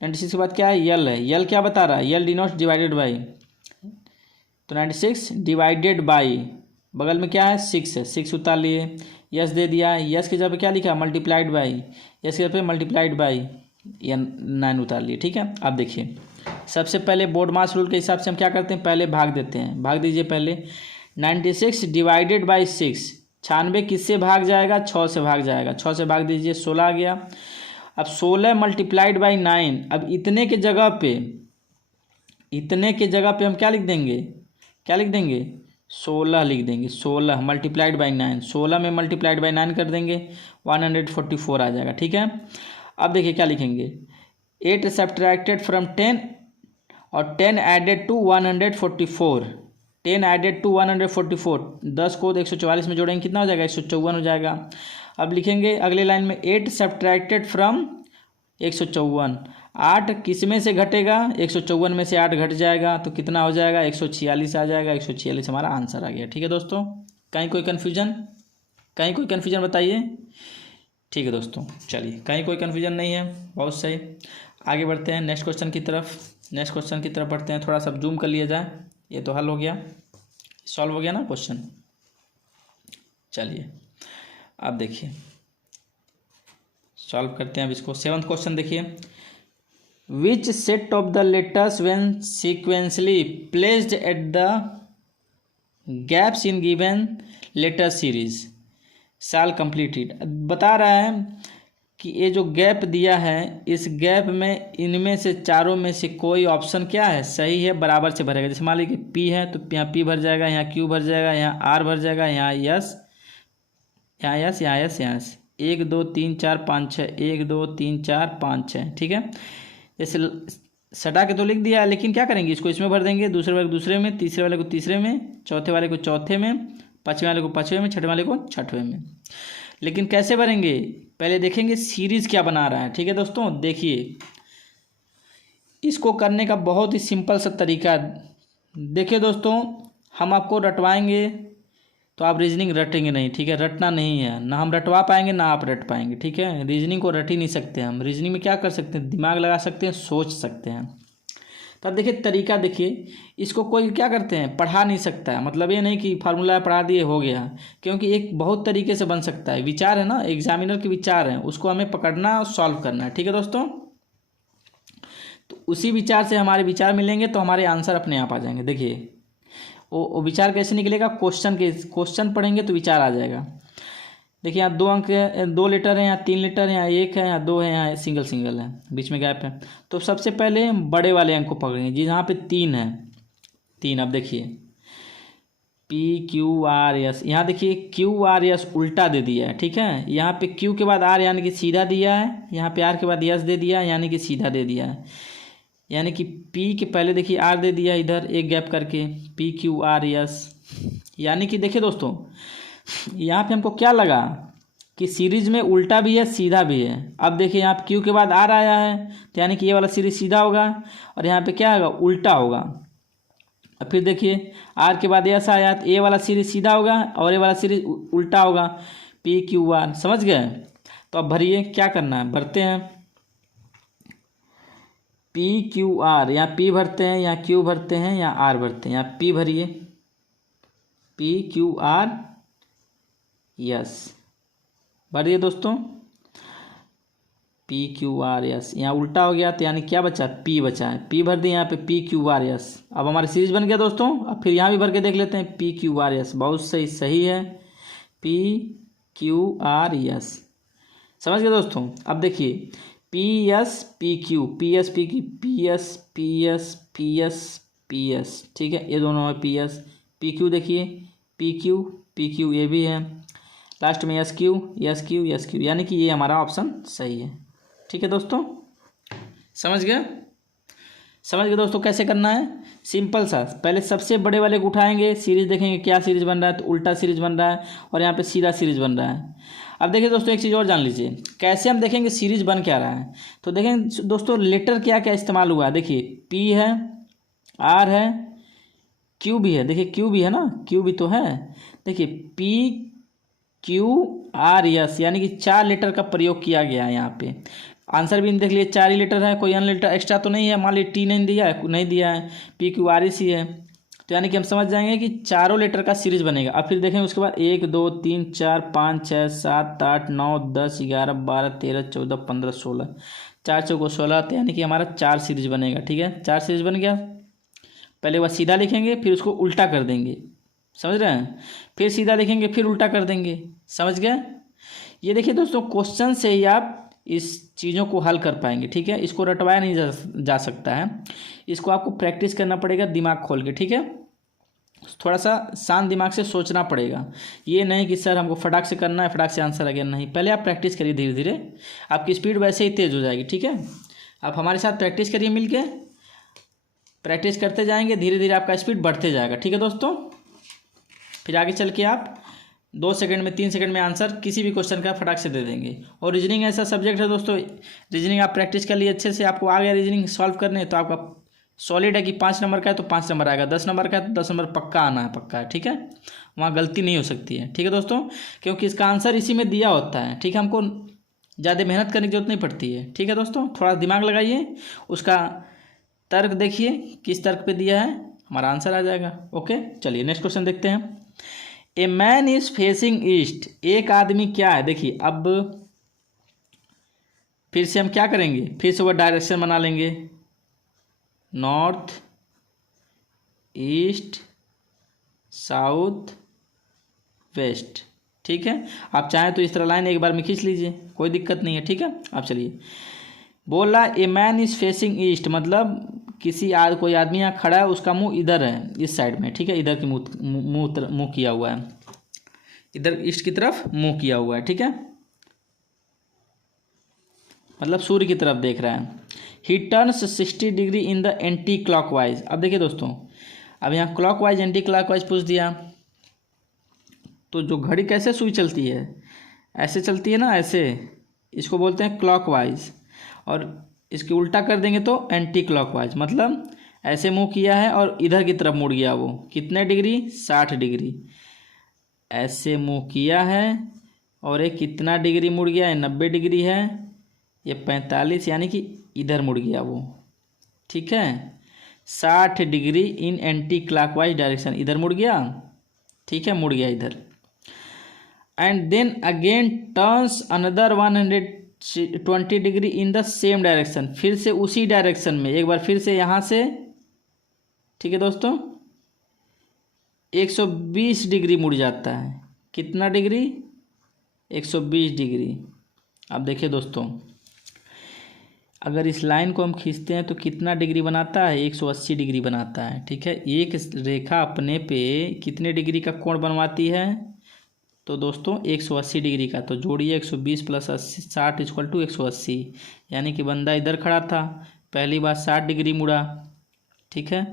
96 के बाद क्या है, यल है, यल क्या बता रहा है, यल डिनोट्स डिवाइडेड बाई, तो 96 डिवाइडेड बाई, बगल में क्या है 6 है, 6 उतार लिए, यस दे दिया, यस की जगह पे क्या लिखा, मल्टीप्लाइड बाई, यस की जगह पे मल्टीप्लाइड बाई, या 9 उतार लिए, ठीक है। अब देखिए सबसे पहले बोर्ड मास रूल के हिसाब से हम क्या करते हैं, पहले भाग देते हैं, भाग दीजिए पहले। 96 डिवाइडेड बाई 6, 96 किससे भाग जाएगा, 6 से भाग जाएगा, 6 से भाग दीजिए, 16 आ गया। अब 16 मल्टीप्लाइड बाई 9, अब इतने के जगह पे हम क्या लिख देंगे, 16 लिख देंगे, 16 मल्टीप्लाइड बाई 9, 16 में मल्टीप्लाइड बाई 9 कर देंगे, 144 आ जाएगा, ठीक है। अब देखिए क्या लिखेंगे, 8 सब्ट्रैक्टेड फ्रॉम 10 और 10 एडेड टू 144, 10 एडेड टू 144, 10 को 144 में जोड़ेंगे कितना हो जाएगा, 154 हो जाएगा। अब लिखेंगे अगले लाइन में 8 सब्ट्रैक्टेड फ्रॉम 154, 8 किस में से घटेगा, 154 में से 8 घट जाएगा, तो कितना हो जाएगा, 146 आ जाएगा, 146 हमारा आंसर आ गया, ठीक है दोस्तों। कहीं कोई कन्फ्यूजन बताइए, ठीक है दोस्तों, चलिए कहीं कोई कन्फ्यूजन नहीं है, बहुत सही। आगे बढ़ते हैं नेक्स्ट क्वेश्चन की तरफ बढ़ते हैं, थोड़ा सा जूम कर लिया जाए, ये तो हल हो गया, सॉल्व हो गया ना क्वेश्चन। चलिए अब देखिए सॉल्व करते हैं अब इसको। 7th क्वेश्चन देखिए, which set of the letters when sequentially placed at the gaps in given letter series shall completed. बता रहा है कि ये जो गैप दिया है इस गैप में इनमें से चारों में से कोई ऑप्शन क्या है सही है, बराबर से भरेगा। जैसे मान लीजिए पी है तो यहाँ पी भर जाएगा, यहाँ क्यू भर जाएगा, यहाँ आर भर जाएगा, यहाँ यस, यहाँ यस, यहाँ यस, यहाँ यस। 1 2 3 4 5 6, 1 2 3 4 5 6, ठीक है। जैसे सटा के तो लिख दिया है, लेकिन क्या करेंगे, इसको इसमें भर देंगे, दूसरे वाले को दूसरे में, तीसरे वाले को तीसरे में, चौथे वाले को चौथे में, पाँचवें वाले को पाँचवें में, छठवें वाले को छठवें में। लेकिन कैसे भरेंगे पहले देखेंगे सीरीज क्या बना रहा है, ठीक है दोस्तों। देखिए इसको करने का बहुत ही सिंपल सा तरीका। देखिए दोस्तों, हम आपको रटवाएंगे तो आप रीजनिंग रटेंगे नहीं, ठीक है। रटना नहीं है, ना हम रटवा पाएंगे ना आप रट पाएंगे, ठीक है। रीजनिंग को रट ही नहीं सकते हम। रीजनिंग में क्या कर सकते हैं, दिमाग लगा सकते हैं, सोच सकते हैं। तब देखिए तरीका, देखिए इसको कोई क्या करते हैं पढ़ा नहीं सकता है। मतलब ये नहीं कि फार्मूला पढ़ा दिए हो गया, क्योंकि एक बहुत तरीके से बन सकता है। विचार है ना, एग्जामिनर के विचार हैं, उसको हमें पकड़ना और सॉल्व करना है, ठीक है दोस्तों। तो उसी विचार से हमारे विचार मिलेंगे तो हमारे आंसर अपने आप आ जाएंगे। देखिए वो विचार कैसे निकलेगा, क्वेश्चन पढ़ेंगे तो विचार आ जाएगा। देखिए यहाँ 2 अंक, 2 लेटर है, यहाँ 3 लेटर है, यहाँ 1 है, यहाँ 2 है, यहाँ सिंगल है, बीच में गैप है। तो सबसे पहले हम बड़े वाले अंक को पकड़ेंगे जी, यहाँ पे 3 है, 3। अब देखिए पी क्यू आर एस, यहाँ देखिए क्यू आर एस उल्टा दे दिया है, ठीक है। यहाँ पे क्यू के बाद आर यानी कि सीधा दिया है, यहाँ पे आर के बाद एस दे दिया यानी कि सीधा दे दिया है। यानी कि पी के पहले देखिए आर दे दिया इधर एक गैप करके, पी क्यू आर एस। यानी कि देखिए दोस्तों यहाँ पे हमको क्या लगा कि सीरीज में उल्टा भी है सीधा भी है। अब देखिए यहाँ पे क्यू के बाद आर आया है तो यानी कि ये वाला सीरीज सीधा होगा और यहाँ पे क्या होगा, उल्टा होगा। अब फिर देखिए आर के बाद एस आया तो ए वाला सीरीज सीधा होगा और ए वाला सीरीज उल्टा होगा, पी क्यू आर। समझ गए। तो अब भरिए, क्या करना है, भरते हैं पी क्यू आर। यहाँ पी भरते हैं, यहाँ क्यू भरते हैं, यहाँ आर भरते हैं। यहाँ पी भरिए, पी क्यू आर यस, भरिए दोस्तों, पी क्यू आर यस। यहाँ उल्टा हो गया तो यानी क्या बचा, पी बचा है, पी भर दिए यहाँ पे, पी क्यू आर यस। अब हमारी सीरीज बन गया दोस्तों। अब फिर यहाँ भी भर के देख लेते हैं, पी क्यू आर यस, बहुत सही, सही है, पी क्यू आर यस। समझ गए दोस्तों। अब देखिए P S P Q, P S P Q, P S P S P S P S, ठीक है, ये दोनों है पी एस। पी क्यू देखिए, पी क्यू ये भी है, लास्ट में S Q S Q S Q, यानी कि ये हमारा ऑप्शन सही है, ठीक है दोस्तों। समझ गए दोस्तों कैसे करना है, सिंपल सा। पहले सबसे बड़े वाले को उठाएंगे, सीरीज देखेंगे क्या सीरीज बन रहा है, तो उल्टा सीरीज बन रहा है और यहाँ पे सीधा सीरीज बन रहा है। अब देखिए दोस्तों एक चीज़ और जान लीजिए, कैसे हम देखेंगे सीरीज बन क्या रहा है। तो देखेंगे दोस्तों लेटर क्या क्या इस्तेमाल हुआ है। देखिए पी है, आर है, क्यू भी है, देखिए क्यू भी है ना, क्यू भी तो है। देखिए पी क्यू आर एस, यानी कि 4 लेटर का प्रयोग किया गया है यहाँ पे। आंसर भी देख लिए 4 ही लेटर है, कोई अन्य लेटर एक्स्ट्रा तो नहीं है। मान लीजिए टी नहीं दिया है, नहीं दिया है, पी क्यू आर एस ही है, तो यानी कि हम समझ जाएंगे कि चारों लेटर का सीरीज बनेगा। अब फिर देखेंगे उसके बाद 1 2 3 4 5 6 7 8 9 10 11 12 13 14 15 16, 4 चौको 16, तो यानी कि हमारा 4 सीरीज बनेगा, ठीक है। 4 सीरीज बन गया। पहले वह सीधा लिखेंगे, फिर उसको उल्टा कर देंगे, समझ रहे हैं, फिर सीधा लिखेंगे, फिर उल्टा कर देंगे। समझ गए। ये देखिए दोस्तों क्वेश्चन से ही आप इस चीज़ों को हल कर पाएंगे, ठीक है। इसको रटवाया नहीं जा सकता है, इसको आपको प्रैक्टिस करना पड़ेगा दिमाग खोल के, ठीक है। थोड़ा सा शांत दिमाग से सोचना पड़ेगा। ये नहीं कि सर हमको फटाक से करना है, फटाक से आंसर आ गया, नहीं। पहले आप प्रैक्टिस करिए, धीरे धीरे आपकी स्पीड वैसे ही तेज़ हो जाएगी, ठीक है। आप हमारे साथ प्रैक्टिस करिए, मिल के प्रैक्टिस करते जाएंगे, धीरे धीरे आपका स्पीड बढ़ते जाएगा, ठीक है दोस्तों। फिर आगे चल के आप 2 सेकंड में 3 सेकंड में आंसर किसी भी क्वेश्चन का फटाक से दे देंगे। और रीजनिंग ऐसा सब्जेक्ट है दोस्तों, रीजनिंग आप प्रैक्टिस कर लिए अच्छे से, आपको आ गया रीजनिंग सॉल्व करने, तो आपका सॉलिड है कि 5 नंबर का है तो 5 नंबर आएगा, 10 नंबर का है तो 10 नंबर पक्का आना है, पक्का है, ठीक है। वहाँ गलती नहीं हो सकती है, ठीक है दोस्तों, क्योंकि इसका आंसर इसी में दिया होता है, ठीक है। हमको ज़्यादा मेहनत करने की जरूरत नहीं पड़ती है, ठीक है दोस्तों। थोड़ा दिमाग लगाइए, उसका तर्क देखिए किस तर्क पे दिया है, हमारा आंसर आ जाएगा। ओके, चलिए नेक्स्ट क्वेश्चन देखते हैं। A man is facing east, एक आदमी क्या है, देखिए अब फिर से हम क्या करेंगे, फिर से वो डायरेक्शन बना लेंगे, नॉर्थ ईस्ट साउथ वेस्ट, ठीक है। आप चाहें तो इस तरह लाइन एक बार में खींच लीजिए, कोई दिक्कत नहीं है, ठीक है। आप चलिए, बोला a man is facing east, मतलब कोई आदमी यहाँ खड़ा है, उसका मुंह इधर है, इस साइड में, ठीक है, इधर की मुंह किया हुआ है, इधर ईस्ट की तरफ मुंह किया हुआ है, ठीक है, मतलब सूर्य की तरफ देख रहा है। ही turns 60 degree in the anti clockwise. अब देखिए दोस्तों, अब यहाँ क्लॉकवाइज एंटी क्लॉकवाइज पूछ दिया, तो जो घड़ी कैसे सुई चलती है, ऐसे चलती है ना, ऐसे, इसको बोलते हैं क्लॉकवाइज, और इसके उल्टा कर देंगे तो एंटी क्लॉकवाइज, मतलब ऐसे मुंह किया है और इधर की तरफ मुड़ गया, वो कितने डिग्री, 60 डिग्री, ऐसे मुंह किया है और एक कितना डिग्री मुड़ गया है, 90 डिग्री है, ये 45, यानी कि इधर मुड़ गया वो, ठीक है, 60 degree in anticlockwise direction, इधर मुड़ गया, ठीक है, मुड़ गया इधर। And then again turns another 120 degree in the same direction, फिर से उसी डायरेक्शन में एक बार फिर से यहाँ से, ठीक है दोस्तों, 120 डिग्री मुड़ जाता है, कितना डिग्री, 120 डिग्री। अब देखिए दोस्तों, अगर इस लाइन को हम खींचते हैं तो कितना डिग्री बनाता है, 180 डिग्री बनाता है, ठीक है। एक रेखा अपने पे कितने डिग्री का कोण बनवाती है, तो दोस्तों 180 डिग्री का, तो जोड़िए 120 प्लस 80 60 इक्वल टू 180, यानी कि बंदा इधर खड़ा था, पहली बार 60 डिग्री मुड़ा, ठीक है,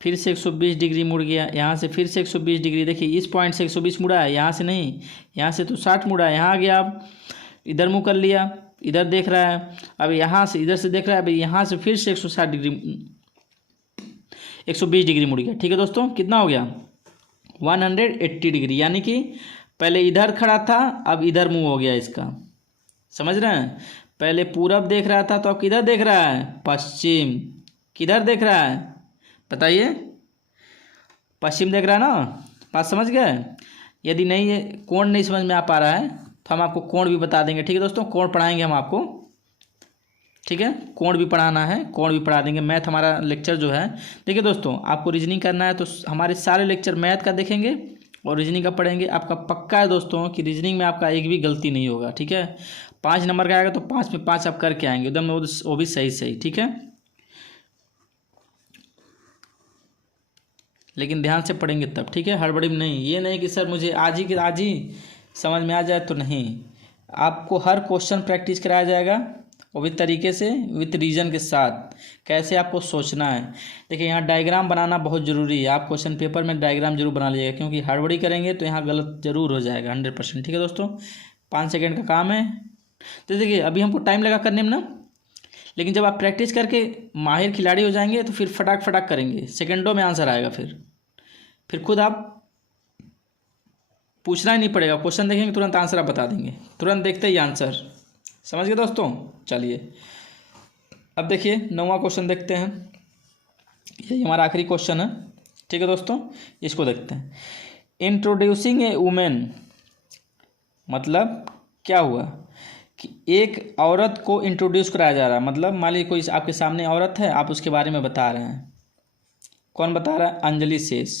फिर से 120 डिग्री मुड़ गया, यहाँ से फिर से 120 डिग्री, देखिए इस पॉइंट से 120 मुड़ा है, यहाँ से नहीं, यहाँ से तो 60 मुड़ा है, यहाँ आ गया, अब इधर मुँह कर लिया, इधर देख रहा है, अब यहाँ से इधर से देख रहा है, अब यहाँ से फिर से 160 डिग्री 120 डिग्री मुड़ गया, ठीक है दोस्तों, कितना हो गया, 180 डिग्री, यानी कि पहले इधर खड़ा था, अब इधर मुंह हो गया इसका, समझ रहे हैं, पहले पूरब देख रहा था तो अब किधर देख रहा है, पश्चिम, किधर देख रहा है बताइए, पश्चिम देख रहा है ना, बात समझ गए। यदि नहीं है, कोण नहीं समझ में आ पा रहा है तो हम आपको कोण भी बता देंगे, ठीक है दोस्तों, कोण पढ़ाएंगे हम आपको, ठीक है, कोण भी पढ़ाना है, कोण भी पढ़ा देंगे। मैथ हमारा लेक्चर जो है, देखिए दोस्तों, आपको रीजनिंग करना है तो हमारे सारे लेक्चर मैथ का देखेंगे और रीजनिंग का पढ़ेंगे। आपका पक्का है दोस्तों कि रीजनिंग में आपका एक भी गलती नहीं होगा, ठीक है, 5 नंबर का आएगा तो 5 में 5 आप करके आएंगे एकदम, वो भी सही सही, ठीक है, लेकिन ध्यान से पढ़ेंगे तब, ठीक है, हड़बड़ी में नहीं, ये नहीं कि सर मुझे आज ही समझ में आ जाए, तो नहीं, आपको हर क्वेश्चन प्रैक्टिस कराया जाएगा, वो भी तरीके से, विथ रीजन के साथ, कैसे आपको सोचना है। देखिए यहाँ डायग्राम बनाना बहुत ज़रूरी है, आप क्वेश्चन पेपर में डायग्राम जरूर बना लीजिएगा, क्योंकि हड़बड़ी करेंगे तो यहाँ गलत जरूर हो जाएगा 100%, ठीक है दोस्तों। 5 सेकेंड का काम है, तो देखिए अभी हमको टाइम लगा करने में ना, लेकिन जब आप प्रैक्टिस करके माहिर खिलाड़ी हो जाएंगे तो फिर फटाक करेंगे, सेकेंडों में आंसर आएगा, फिर खुद आप पूछना ही नहीं पड़ेगा, क्वेश्चन देखेंगे तुरंत आंसर आप बता देंगे, तुरंत देखते ही आंसर, समझ गए दोस्तों। चलिए अब देखिए 9वां क्वेश्चन देखते हैं, यही हमारा आखिरी क्वेश्चन है, ठीक है दोस्तों, इसको देखते हैं। इंट्रोड्यूसिंग ए वुमेन, मतलब क्या हुआ कि एक औरत को इंट्रोड्यूस कराया जा रहा है, मतलब मान लीजिए कोई आपके सामने औरत है, आप उसके बारे में बता रहे हैं, कौन बता रहा है, अंजलि शेष।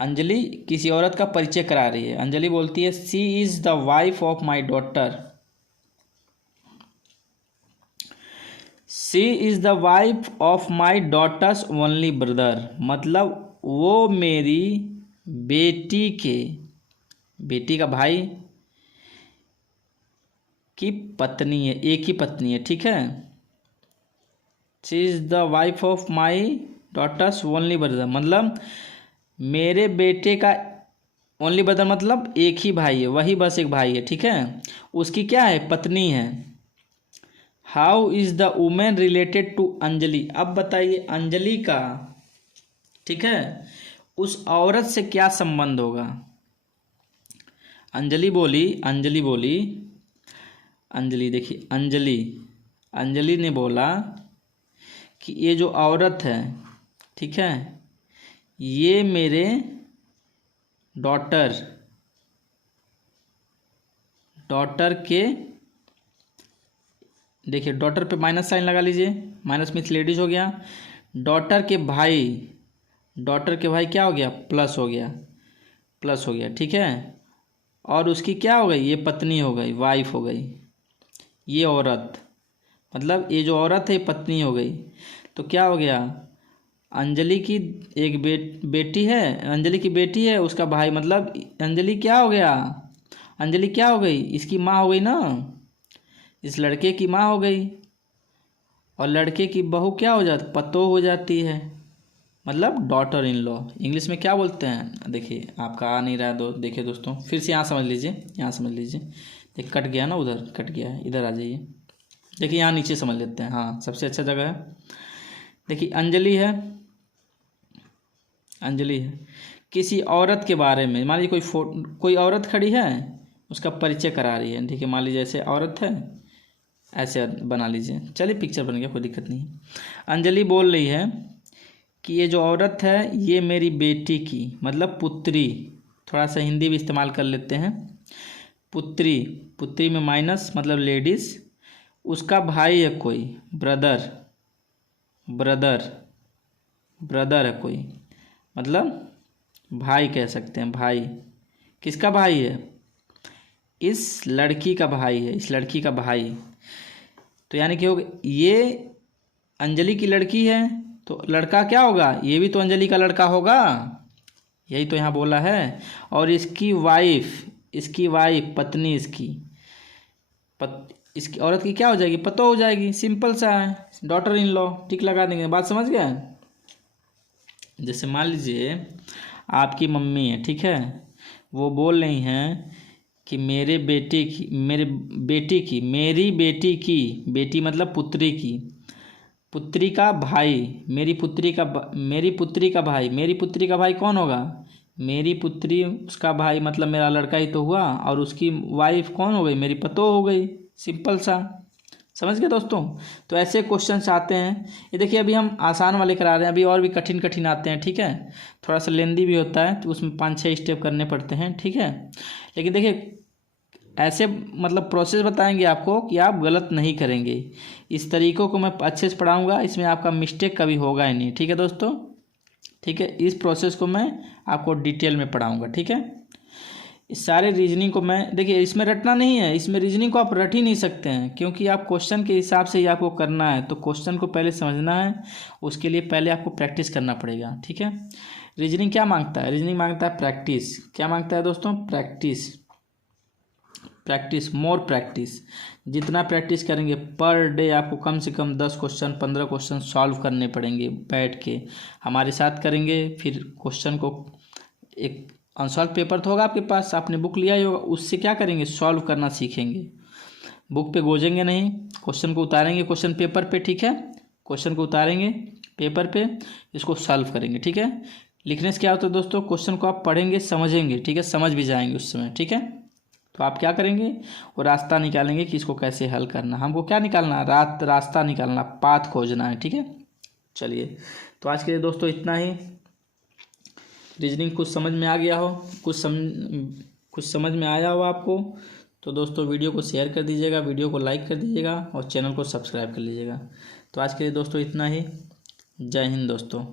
अंजलि किसी औरत का परिचय करा रही है, अंजलि बोलती है she is the wife of my daughter, she is the wife of my daughter's only brother, मतलब वो मेरी बेटी का भाई की पत्नी है, एक ही पत्नी है, ठीक है, she is the wife of my daughter's only brother, मतलब मेरे बेटे का ओनली ब्रदर मतलब एक ही भाई है, वही बस एक भाई है, ठीक है, उसकी क्या है, पत्नी है। How is the women related to Anjali, अब बताइए अंजलि का, ठीक है, उस औरत से क्या संबंध होगा। अंजलि देखिए अंजलि ने बोला कि ये जो औरत है, ठीक है, ये मेरे डॉटर के, देखिए डॉटर पे माइनस साइन लगा लीजिए, माइनस मीन्स लेडीज हो गया। डॉटर के भाई क्या हो गया, प्लस हो गया, ठीक है। और उसकी क्या हो गई, ये पत्नी हो गई, वाइफ हो गई। ये औरत, मतलब ये जो औरत है ये पत्नी हो गई। तो क्या हो गया, अंजलि की एक बेटी है, अंजलि की बेटी है, उसका भाई, मतलब अंजलि क्या हो गया, अंजलि क्या हो गई, इसकी माँ हो गई ना, इस लड़के की माँ हो गई। और लड़के की बहू क्या हो जाती, पतोह हो जाती है, मतलब डॉटर इन लॉ। इंग्लिश में क्या बोलते हैं, देखिए आपका आ नहीं रहा है देखिए दोस्तों, फिर से यहाँ समझ लीजिए, देखिए कट गया ना, उधर कट गया है, इधर आ जाइए। देखिए यहाँ नीचे समझ लेते हैं, हाँ सबसे अच्छा जगह है। देखिए अंजलि है, किसी औरत के बारे में, मान लीजिए कोई औरत खड़ी है, उसका परिचय करा रही है। देखिए मान लीजिए ऐसे औरत है, ऐसे बना लीजिए, चलिए पिक्चर बन गया, कोई दिक्कत नहीं है। अंजलि बोल रही है कि ये जो औरत है ये मेरी बेटी की, मतलब पुत्री, थोड़ा सा हिंदी भी इस्तेमाल कर लेते हैं, पुत्री में माइनस मतलब लेडीज़, उसका भाई है कोई, ब्रदर है कोई, मतलब भाई कह सकते हैं, भाई किसका भाई है, इस लड़की का भाई। तो यानी कि ये अंजलि की लड़की है, तो लड़का क्या होगा, ये भी तो अंजलि का लड़का होगा, यही तो यहाँ बोला है। और इसकी वाइफ पत्नी, इसकी औरत की क्या हो जाएगी, पतो हो जाएगी, सिंपल सा है, डॉटर इन लॉ, टिक लगा देंगे, बात समझ गए। जैसे मान लीजिए आपकी मम्मी है, ठीक है, वो बोल रही हैं कि मेरी बेटी की मतलब पुत्री का भाई, मेरी पुत्री का भाई कौन होगा, मेरी पुत्री, उसका भाई मतलब मेरा लड़का ही तो हुआ, और उसकी वाइफ कौन हो गई, मेरी पतोह हो गई, सिंपल सा, समझ गए दोस्तों। तो ऐसे क्वेश्चंस आते हैं, ये देखिए अभी हम आसान वाले करा रहे हैं, अभी और भी कठिन आते हैं, ठीक है, थोड़ा सा लेंदी भी होता है, तो उसमें 5-6 स्टेप करने पड़ते हैं, ठीक है। लेकिन देखिए ऐसे मतलब प्रोसेस बताएंगे आपको कि आप गलत नहीं करेंगे, इस तरीक़ों को मैं अच्छे से पढ़ाऊँगा, इसमें आपका मिस्टेक कभी होगा ही नहीं, ठीक है दोस्तों, ठीक है। इस प्रोसेस को मैं आपको डिटेल में पढ़ाऊँगा, ठीक है। इस सारे रीजनिंग को मैं, देखिए इसमें रटना नहीं है, इसमें रीजनिंग को आप रट ही नहीं सकते हैं, क्योंकि आप क्वेश्चन के हिसाब से ही आपको करना है, तो क्वेश्चन को पहले समझना है, उसके लिए पहले आपको प्रैक्टिस करना पड़ेगा, ठीक है। रीजनिंग क्या मांगता है, रीजनिंग मांगता है प्रैक्टिस, क्या मांगता है दोस्तों, प्रैक्टिस, मोर प्रैक्टिस। जितना प्रैक्टिस करेंगे पर डे आपको कम से कम 10 क्वेश्चन 15 क्वेश्चन सॉल्व करने पड़ेंगे, बैठ के हमारे साथ करेंगे। फिर क्वेश्चन को, एक अनसॉल्व पेपर तो होगा आपके पास, आपने बुक लिया ही होगा, उससे क्या करेंगे, सॉल्व करना सीखेंगे। बुक पे गोजेंगे नहीं, क्वेश्चन को उतारेंगे क्वेश्चन पेपर पे, ठीक है, क्वेश्चन को उतारेंगे पेपर पे, इसको सॉल्व करेंगे, ठीक है। लिखने से क्या होता है दोस्तों, क्वेश्चन को आप पढ़ेंगे समझेंगे, ठीक है, समझ भी जाएंगे उस समय, ठीक है। तो आप क्या करेंगे, वो रास्ता निकालेंगे कि इसको कैसे हल करना, हमको क्या निकालना, रास्ता निकालना, पाथ खोजना है, ठीक है। चलिए, तो आज के लिए दोस्तों इतना ही। रीजनिंग कुछ समझ में आ गया हो, कुछ समझ में आया हो आपको, तो दोस्तों वीडियो को शेयर कर दीजिएगा, वीडियो को लाइक कर दीजिएगा, और चैनल को सब्सक्राइब कर लीजिएगा। तो आज के लिए दोस्तों इतना ही। जय हिंद दोस्तों।